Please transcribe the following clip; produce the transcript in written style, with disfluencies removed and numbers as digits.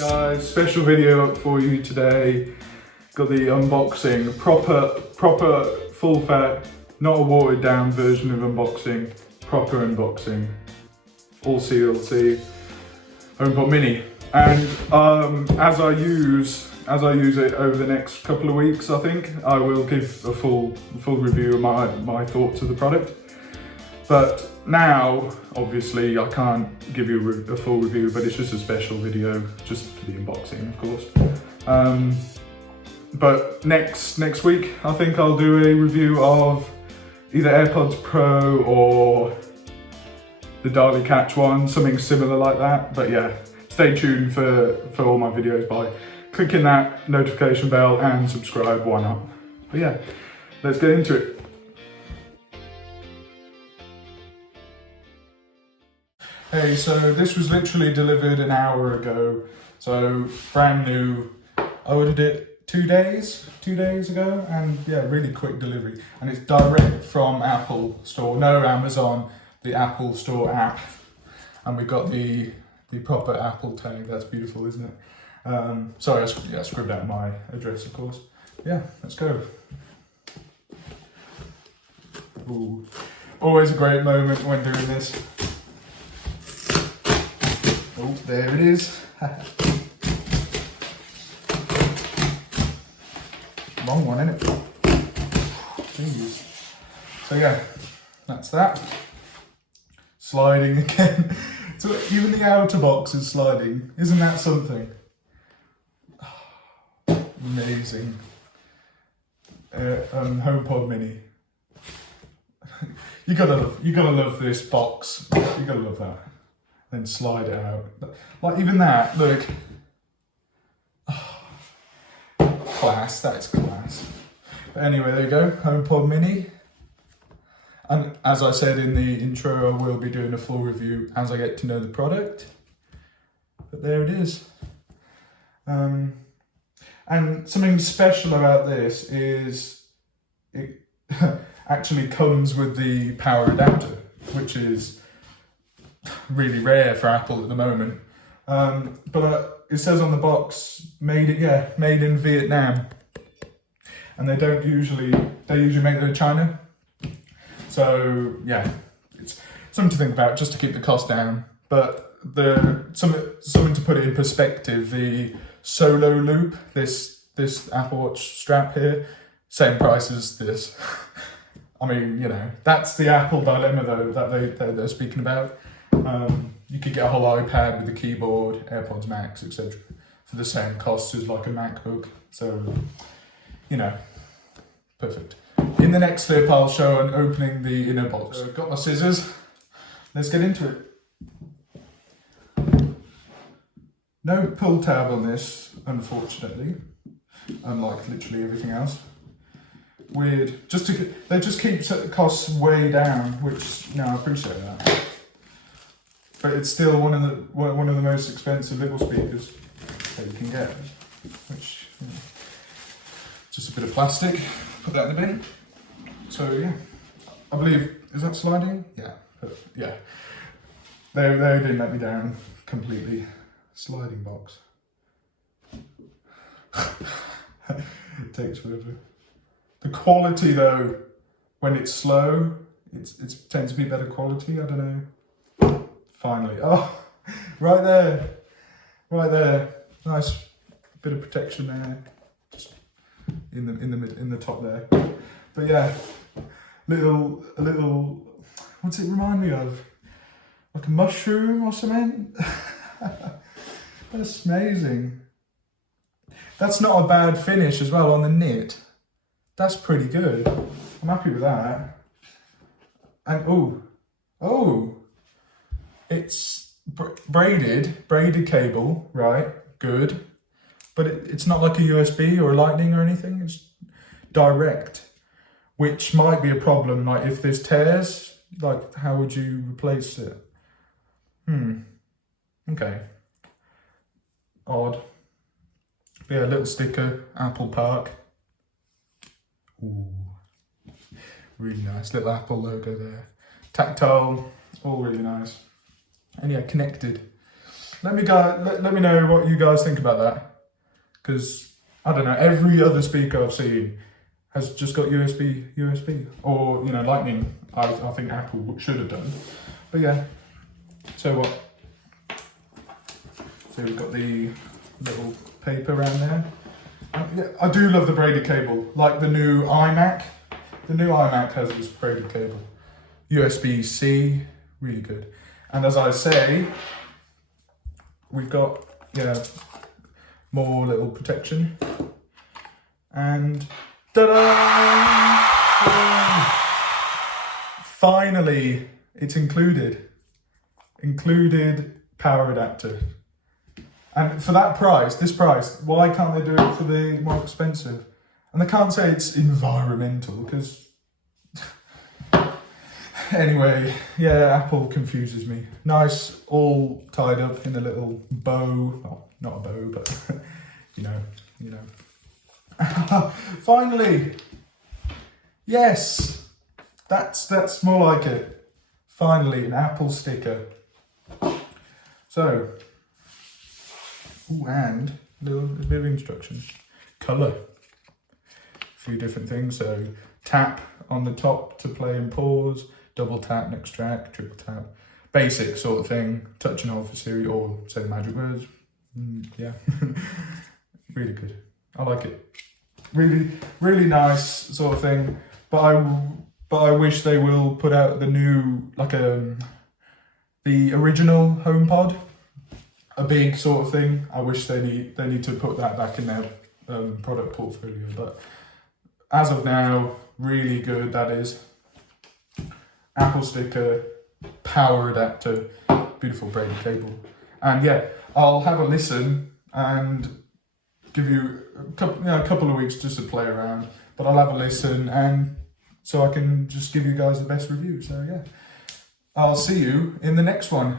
Guys, special video up for you today. Got the unboxing, proper full fat, not a watered down version of unboxing, proper unboxing. All CLC HomePod Mini. And as I use it over the next couple of weeks, I think I will give a full review of my thoughts of the product. But now, obviously, I can't give you a full review, but it's just a special video, just for the unboxing, of course. But next week, I think I'll do a review of either AirPods Pro or the Darley Catch one, something similar like that. But yeah, stay tuned for all my videos by clicking that notification bell and subscribe, why not? But yeah, let's get into it. Hey, so this was literally delivered an hour ago, so brand new. I ordered it 2 days ago, and yeah, really quick delivery. And it's direct from Apple Store, no Amazon, the Apple Store app. And we got the proper Apple tag. That's beautiful, isn't it? Sorry, I scribbled out my address, of course. Yeah, let's go. Ooh, always a great moment when doing this. Oh, there it is. Wrong one, isn't it? Jeez. So yeah, that's that. Sliding again. So even the outer box is sliding. Isn't that something? Amazing. HomePod Mini. You gotta love this box. You gotta love that. Then slide it out. Like even that, look. Oh, class, that's class. But anyway, there you go, HomePod Mini. And as I said in the intro, I will be doing a full review as I get to know the product. But there it is. And something special about this is it actually comes with the power adapter, which is really rare for Apple at the moment. But it says on the box, made in Vietnam. And they usually make it in China. So yeah, it's something to think about just to keep the cost down. But something to put it in perspective, the Solo Loop, this Apple Watch strap here, same price as this. I mean, you know, that's the Apple dilemma though that they're speaking about. You could get a whole iPad with a keyboard, AirPods Max, etc. for the same cost as like a MacBook. So, you know, perfect. In the next clip, I'll show an opening the inner box. So I've got my scissors. Let's get into it. No pull tab on this, unfortunately, unlike literally everything else. Weird. They just keep costs way down, which, you know, I appreciate that. But it's still one of the most expensive little speakers that you can get, which, you know, just a bit of plastic. Put that in the bin. So yeah, I believe, is that sliding? Yeah, but yeah. They didn't let me down completely. Sliding box. It takes forever. The quality though, when it's slow, it tends to be better quality. I don't know. Finally, oh, right there, nice bit of protection there, just in the top there. But yeah, a little, what's it remind me of? Like a mushroom or something? That's amazing. That's not a bad finish as well on the knit. That's pretty good. I'm happy with that. And oh. It's braided cable, right? Good. But it's not like a USB or a lightning or anything. It's direct, which might be a problem. Like if there's tears, like how would you replace it? Okay. Odd. But yeah, little sticker, Apple Park. Ooh. Really nice. Little Apple logo there. Tactile, all really nice. And yeah, connected. let me know what you guys think about that, because I don't know, every other speaker I've seen has just got USB, or Lightning. I think Apple should have done, but yeah. So what? So we've got the little paper around there. Yeah, I do love the braided cable, like the new iMac. The new iMac has this braided cable, USB-C, really good. And as I say, we've got more little protection, and ta-da! Finally, it's included power adapter. And for that price, why can't they do it for the more expensive? And they can't say it's environmental, because anyway, yeah, Apple confuses me. Nice, all tied up in a little bow. Well, not a bow, but you know. Finally, yes, that's more like it. Finally, an Apple sticker. So, and a bit of instructions. Colour. A few different things. So, tap on the top to play and pause. Double tap next track. Triple tap. Basic sort of thing. Touch and hold for Siri, or say the magic words. Yeah. Really good. I like it. Really, really nice sort of thing. But I wish they will put out the new, like the original HomePod. A big sort of thing. I wish they need to put that back in their product portfolio. But as of now, really good. That is Apple sticker, power adapter, beautiful braided cable, and yeah, I'll have a listen and give you a couple of weeks just to play around. But I'll have a listen, and so I can just give you guys the best review. So yeah, I'll see you in the next one.